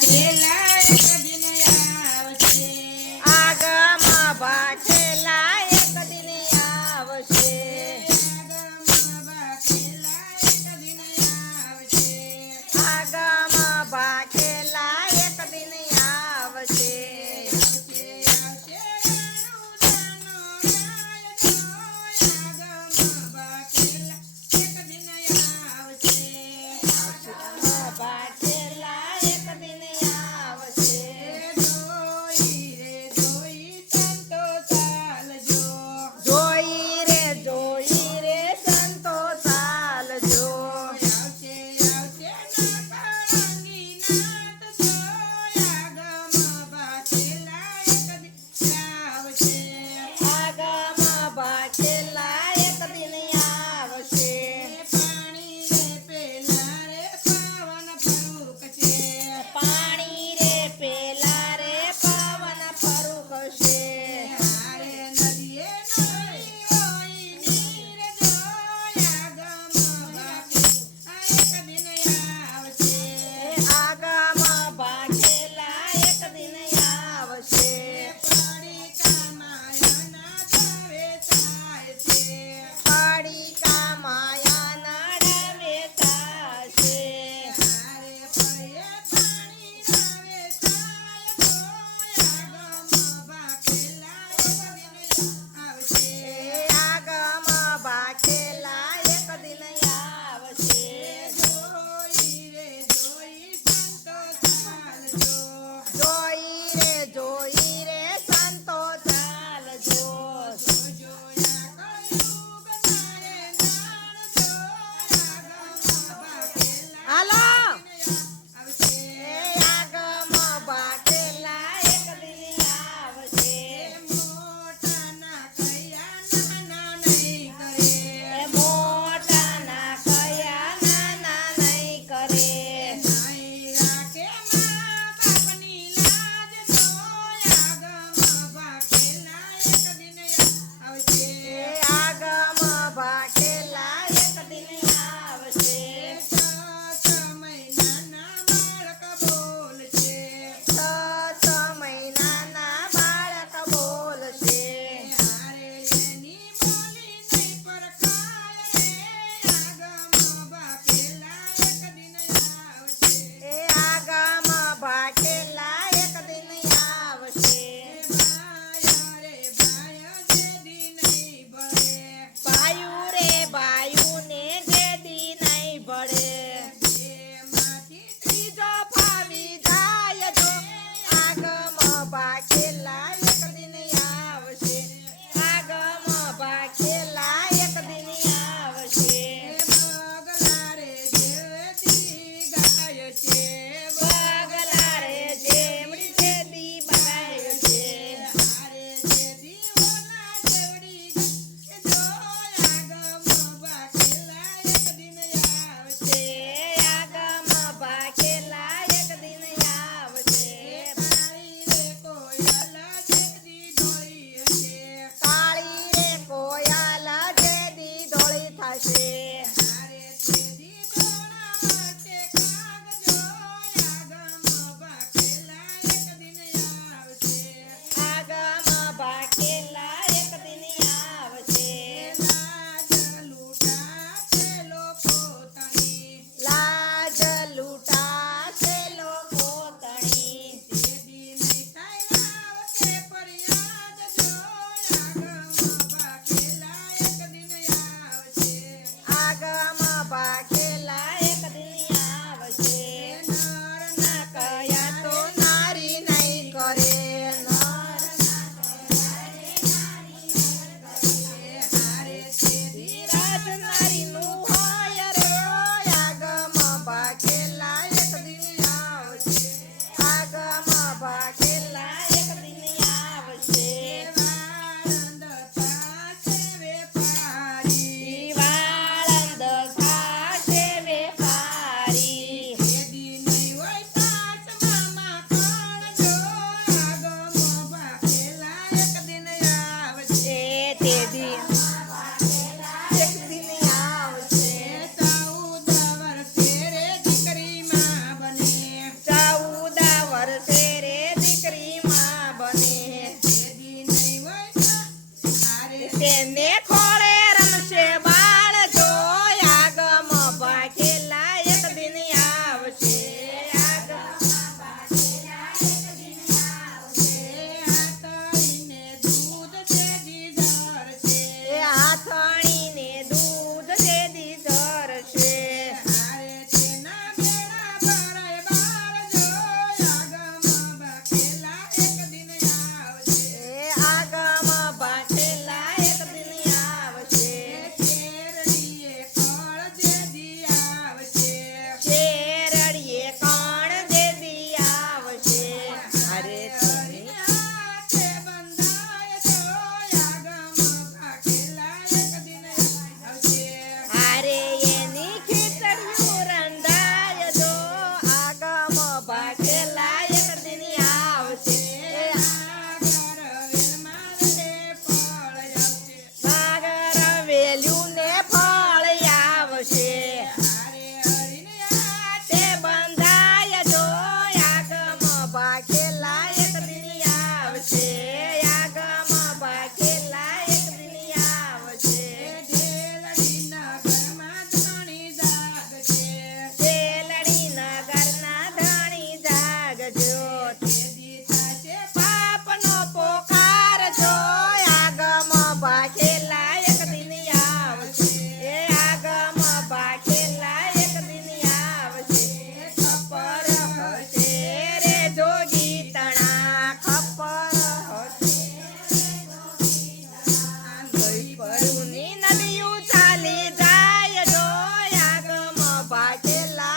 la la like it like.